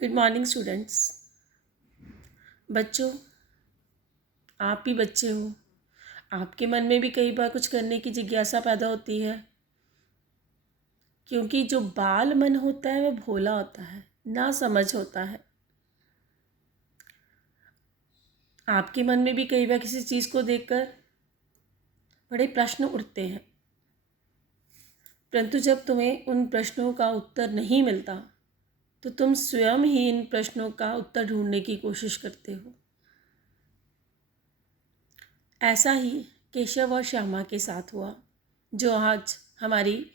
Good morning students. बच्चों, आप भी बच्चे हो। आपके मन में भी कई बार कुछ करने की जिज्ञासा पैदा होती है, क्योंकि जो बाल मन होता है वह भोला होता है, ना समझ होता है। आपके मन में भी कई बार किसी चीज़ को देखकर बड़े प्रश्न उठते हैं, परंतु जब तुम्हें उन प्रश्नों का उत्तर नहीं मिलता तो तुम स्वयं ही इन प्रश्नों का उत्तर ढूंढने की कोशिश करते हो। ऐसा ही केशव और श्यामा के साथ हुआ, जो आज हमारी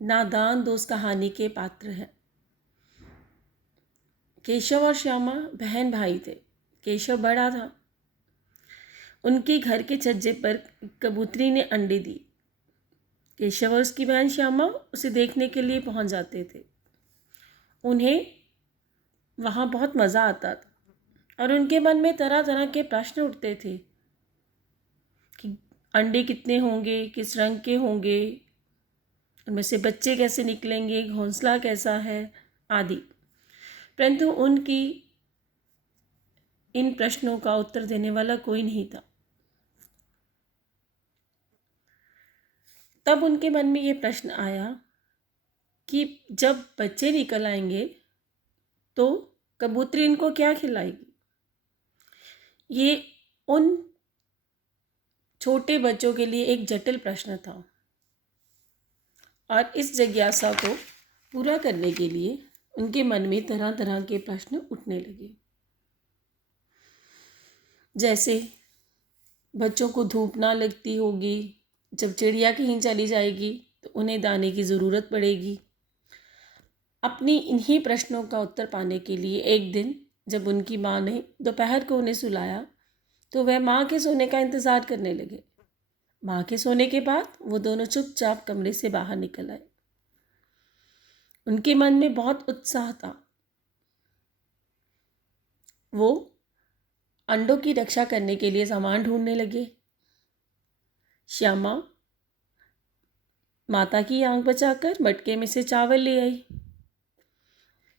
नादान दोस्त कहानी के पात्र हैं। केशव और श्यामा बहन भाई थे। केशव बड़ा था। उनके घर के छज्जे पर कबूतरी ने अंडे दी। केशव और उसकी बहन श्यामा उसे देखने के लिए पहुंच जाते थे। उन्हें वहाँ बहुत मज़ा आता था और उनके मन में तरह तरह के प्रश्न उठते थे कि अंडे कितने होंगे, किस रंग के होंगे, उनमें से बच्चे कैसे निकलेंगे, घोंसला कैसा है, आदि। परंतु उनकी इन प्रश्नों का उत्तर देने वाला कोई नहीं था। तब उनके मन में ये प्रश्न आया कि जब बच्चे निकल आएंगे तो कबूतरी इनको क्या खिलाएगी। ये उन छोटे बच्चों के लिए एक जटिल प्रश्न था और इस जिज्ञासा को पूरा करने के लिए उनके मन में तरह तरह के प्रश्न उठने लगे। जैसे बच्चों को धूप ना लगती होगी, जब चिड़िया कहीं चली जाएगी तो उन्हें दाने की ज़रूरत पड़ेगी। अपनी इन्हीं प्रश्नों का उत्तर पाने के लिए एक दिन जब उनकी माँ ने दोपहर को उन्हें सुलाया तो वह माँ के सोने का इंतज़ार करने लगे। माँ के सोने के बाद वो दोनों चुपचाप कमरे से बाहर निकल आए। उनके मन में बहुत उत्साह था। वो अंडों की रक्षा करने के लिए सामान ढूंढने लगे। श्यामा माता की आंख बचाकर मटके में से चावल ले आई।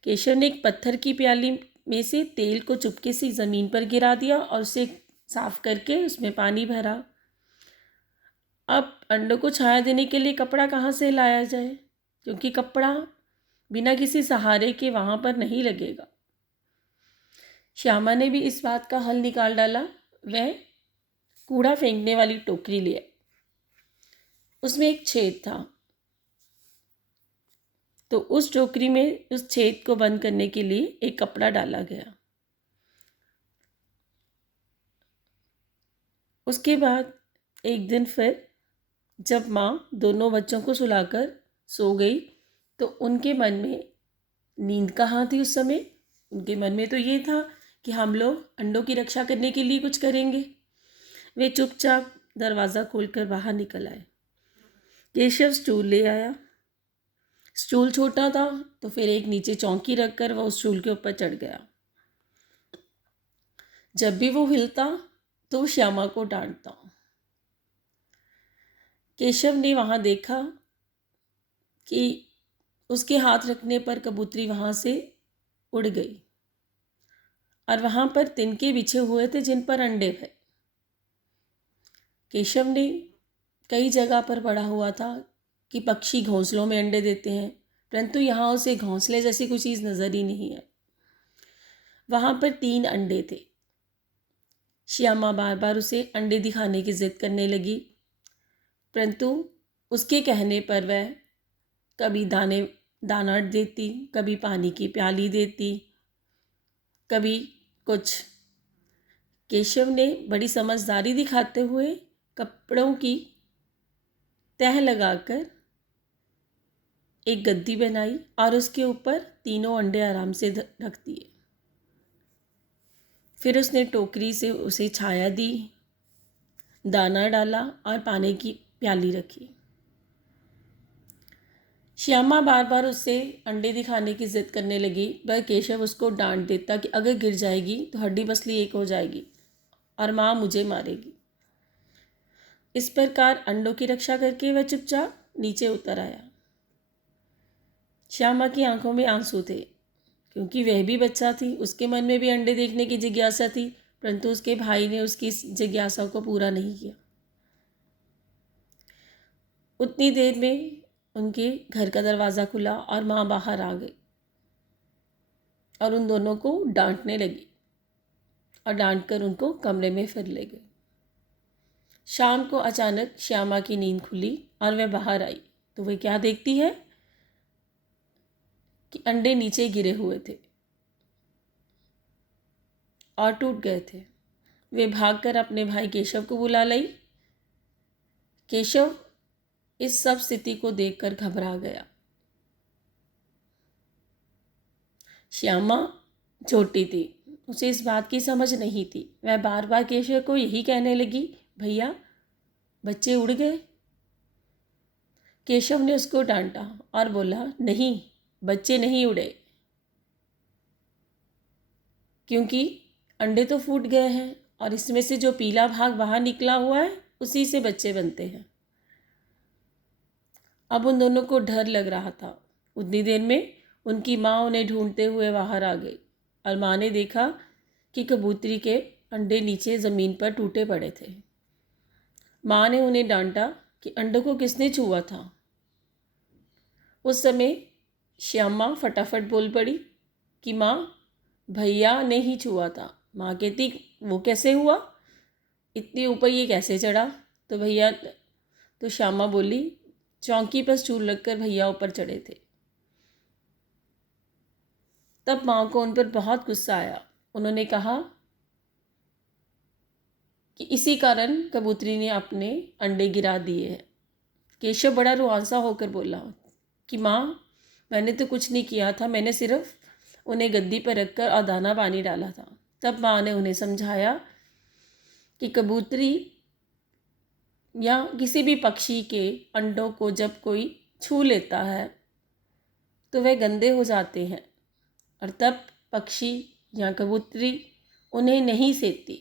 केशव ने एक पत्थर की प्याली में से तेल को चुपके से ज़मीन पर गिरा दिया और उसे साफ करके उसमें पानी भरा। अब अंडों को छाया देने के लिए कपड़ा कहाँ से लाया जाए, क्योंकि कपड़ा बिना किसी सहारे के वहाँ पर नहीं लगेगा। श्यामा ने भी इस बात का हल निकाल डाला। वह कूड़ा फेंकने वाली टोकरी ले आई। उसमें एक छेद था, तो उस टोकरी में उस छेद को बंद करने के लिए एक कपड़ा डाला गया। उसके बाद एक दिन फिर जब माँ दोनों बच्चों को सुलाकर सो गई तो उनके मन में नींद कहाँ थी उस समय। उनके मन में तो ये था कि हम लोग अंडों की रक्षा करने के लिए कुछ करेंगे। वे चुपचाप दरवाज़ा खोलकर बाहर निकल आए। केशव स्टूल ले आया। स्टूल छोटा था तो फिर एक नीचे चौकी रखकर वह उस स्टूल के ऊपर चढ़ गया। जब भी वो हिलता तो श्यामा को डांटता। केशव ने वहाँ देखा कि उसके हाथ रखने पर कबूतरी वहाँ से उड़ गई और वहाँ पर तिनके बिछे हुए थे जिन पर अंडे थे। केशव ने कई जगह पर पढ़ा हुआ था कि पक्षी घोंसलों में अंडे देते हैं, परंतु यहाँ उसे घोंसले जैसी कोई चीज़ नज़र ही नहीं है। वहाँ पर 3 अंडे थे। श्यामा बार बार उसे अंडे दिखाने की ज़िद करने लगी, परंतु उसके कहने पर वह कभी दाना देती, कभी पानी की प्याली देती, कभी कुछ। केशव ने बड़ी समझदारी दिखाते हुए कपड़ों की तह लगाकर एक गद्दी बनाई और उसके ऊपर तीनों अंडे आराम से रख दिए। फिर उसने टोकरी से उसे छाया दी, दाना डाला और पानी की प्याली रखी। श्यामा बार बार उससे अंडे दिखाने की ज़िद करने लगी, पर केशव उसको डांट देता कि अगर गिर जाएगी तो हड्डी पसली एक हो जाएगी और माँ मुझे मारेगी। इस प्रकार अंडों की रक्षा करके वह चुपचाप नीचे उतर आया। श्यामा की आंखों में आंसू थे। क्योंकि वह भी बच्चा थी, उसके मन में भी अंडे देखने की जिज्ञासा थी, परंतु उसके भाई ने उसकी इस जिज्ञासा को पूरा नहीं किया। उतनी देर में उनके घर का दरवाज़ा खुला और माँ बाहर आ गई और उन दोनों को डांटने लगी और डांट कर उनको कमरे में फिर ले गई। शाम को अचानक श्यामा की नींद खुली और वह बाहर आई तो वह क्या देखती है कि अंडे नीचे गिरे हुए थे और टूट गए थे। वे भागकर अपने भाई केशव को बुला लाई। केशव इस सब स्थिति को देखकर घबरा गया। श्यामा छोटी थी, उसे इस बात की समझ नहीं थी। वह बार बार केशव को यही कहने लगी, भैया बच्चे उड़ गए। केशव ने उसको डांटा और बोला, नहीं, बच्चे नहीं उड़े, क्योंकि अंडे तो फूट गए हैं और इसमें से जो पीला भाग बाहर निकला हुआ है उसी से बच्चे बनते हैं। अब उन दोनों को डर लग रहा था। उतनी देर में उनकी माँ उन्हें ढूंढते हुए बाहर आ गई और माँ ने देखा कि कबूतरी के अंडे नीचे ज़मीन पर टूटे पड़े थे। माँ ने उन्हें डांटा कि अंडों को किसने छुआ था। उस समय श्यामा फटाफट बोल पड़ी कि माँ, भैया ने ही छुआ था। माँ कहती, वो कैसे हुआ, इतनी ऊपर ये कैसे चढ़ा। तो श्यामा बोली, चौकी पर स्टूल रखकर भैया ऊपर चढ़े थे। तब माँ को उन पर बहुत गुस्सा आया। उन्होंने कहा कि इसी कारण कबूतरी ने अपने अंडे गिरा दिए हैं। केशव बड़ा रुआंसा होकर बोला कि माँ, मैंने तो कुछ नहीं किया था, मैंने सिर्फ उन्हें गद्दी पर रखकर और दाना पानी डाला था। तब माँ ने उन्हें समझाया कि कबूतरी या किसी भी पक्षी के अंडों को जब कोई छू लेता है तो वह गंदे हो जाते हैं और तब पक्षी या कबूतरी उन्हें नहीं सेती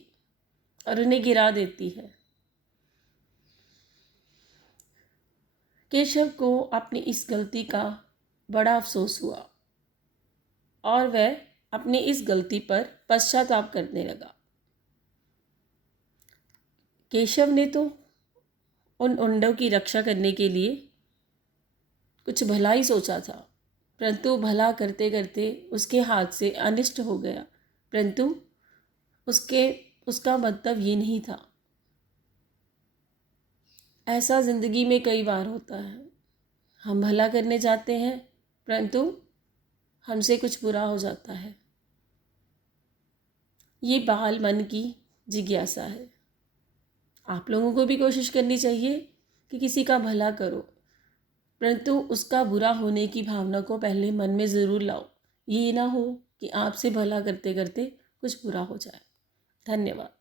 और उन्हें गिरा देती है। केशव को अपनी इस गलती का बड़ा अफसोस हुआ और वह अपनी इस गलती पर पश्चाताप करने लगा। केशव ने तो उन अंडों की रक्षा करने के लिए कुछ भला ही सोचा था, परंतु भला करते करते उसके हाथ से अनिष्ट हो गया। परंतु उसका मतलब ये नहीं था। ऐसा ज़िंदगी में कई बार होता है, हम भला करने जाते हैं परंतु हमसे कुछ बुरा हो जाता है। ये बाल मन की जिज्ञासा है। आप लोगों को भी कोशिश करनी चाहिए कि किसी का भला करो, परंतु उसका बुरा होने की भावना को पहले मन में ज़रूर लाओ। ये ना हो कि आपसे भला करते करते कुछ बुरा हो जाए। धन्यवाद।